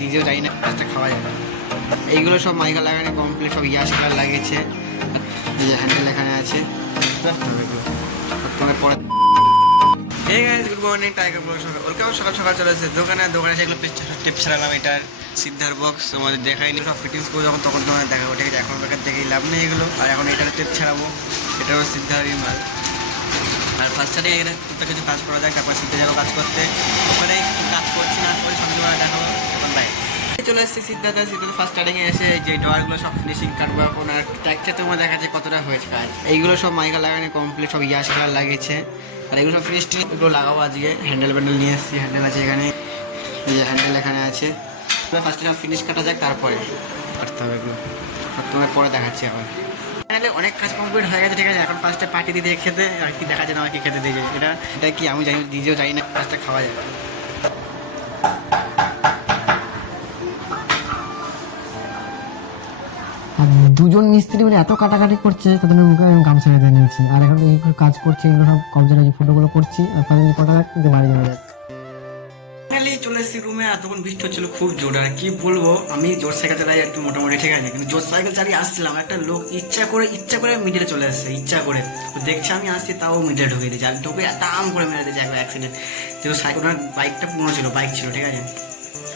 নিজেও জানি না কাজটা খাওয়া যাবে। এইগুলো সব মাইকা লাগানো কমপ্লিট, সব ইয়াস কালার লাগিয়েছে, এই যে হ্যান্ডেল এখানে আছে। পরে এই guys, good morning, tiger blog welcome. সকাল সকাল চলে এসেছে দোকানে যেগুলো টিপ ছাড়ালাম, এটার সিদ্ধার বক্স তোমাদের দেখাইনি, সব ফিটিংস করে যখন তখন তোমাদের দেখাবো, ঠিক আছে? এখন বেকার দেখেই লাভ নেই এগুলো। আর এখন এটার টিপ ছাড়াবো, এটাও সিদ্ধারই মাল। আর ফার্স্ট সাইডে এখানে টুকটাক কিছু কাজ করা যায়, তারপর সিদ্ধে যাবো কাজ করতে। ওখানে কাজ করছি না করে সঙ্গে দেখাবো। এখন বাই, চলে আসছি সিদ্ধার্থ ফার্স্ট স্টার্টিংয়ে এসে যে ডোয়ারগুলো সব ফিনিশিং কাটবো এখন। আর ট্যাক্সটা তোমার দেখাচ্ছে কতটা হয়েছে কাজ। এইগুলো সব মাইকা লাগানো কমপ্লিট, সব ইয়াস কালার লাগিয়েছে। আর এগুলো সব ফিনিশিং এগুলো লাগাবো আজকে। হ্যান্ডেল নিয়ে এসেছি, হ্যান্ডেল আছে এখানে, এই যে হ্যান্ডেল এখানে আছে। ফার্স্টে সব ফিনিশ কাটা যাক, তারপরে কাটতে হবে এগুলো। আর তোমার পরে দেখাচ্ছি এখন। অনেক কাজ কমপ্লিট হয়ে গেছে, ঠিক আছে? এখন ফার্স্টে পার্টি দিয়ে খেতে, আর কি দেখা যায় না আমাকে খেতে দিয়ে যায়। এটা কি আমি জানি, নিজেও জানি না কাজটা খাওয়া যাবে। আর দুজন মিস্ত্রি মানে এত কাটাকাটি করছে, তাদের মুখে আমি গামছা বেঁধে নিয়েছি। আর এখন এই কাজ করছে, এগুলো সব কবজা ফটোগুলো করছি। আর ফাইনালি কটা কিন্তু বাড়ি যাওয়া যাক। ফাইনালি চলে এসেছি রুমে। আর তখন বৃষ্টি হচ্ছিল খুব জোর। আর কি বলবো, আমি জোর সাইকেল চালাই একটু মোটামুটি, ঠিক আছে? কিন্তু জোর সাইকেল চালিয়ে আসছিলাম, একটা লোক ইচ্ছা করে মিডিলে চলে এসেছে, ইচ্ছা করে। দেখছে আমি আসছি, তাও মিডিলে ঢুকিয়ে দিয়েছে। আর ঢুকে দাম করে মেরে দিয়েছে একবার অ্যাক্সিডেন্ট। যেহেতু সাইকেল, ওনার বাইকটা পুরো ছিল, বাইক ছিল, ঠিক আছে?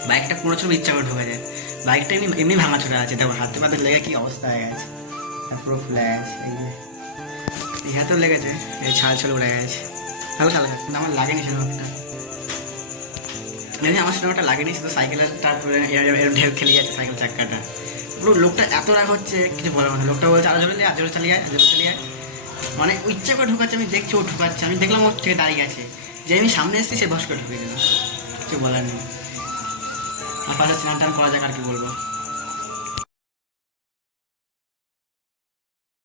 বাইকটা পুরো ছিল, ইচ্ছা করে ঢুকে যায়। বাইকটা এমনি ভাঙা চলে আছে, দেখো হাতে পাতে লেগে কি অবস্থা হয়ে গেছে। আর পুরো ফুলে গেছে, এই হাতেও লেগেছে, এই ছাল উড়ে গেছে হালকা হালকা, কিন্তু আমার লাগেনি সেরকমটা। আমার সেরকমটা লাগেনি, শুধু সাইকেলের তারপরে ঢেউ খেলে যাচ্ছে সাইকেল চাক্কাটা। পুরো লোকটা এত রাগ হচ্ছে, কিছু বলার মতো। লোকটা বলছে আরো জোরে আজোরে চালিয়ে যায়। মানে ইচ্ছা করে ঢুকাচ্ছে, আমি দেখছি ও ঢুকাচ্ছে, আমি দেখলাম ওর থেকে দাঁড়িয়ে গেছে। যে আমি সামনে এসেছি, সে বস করে ঢুকে দিল, কিছু বলার নেই। আর পাশে স্নান টান করা যাক, আর কি বলবো।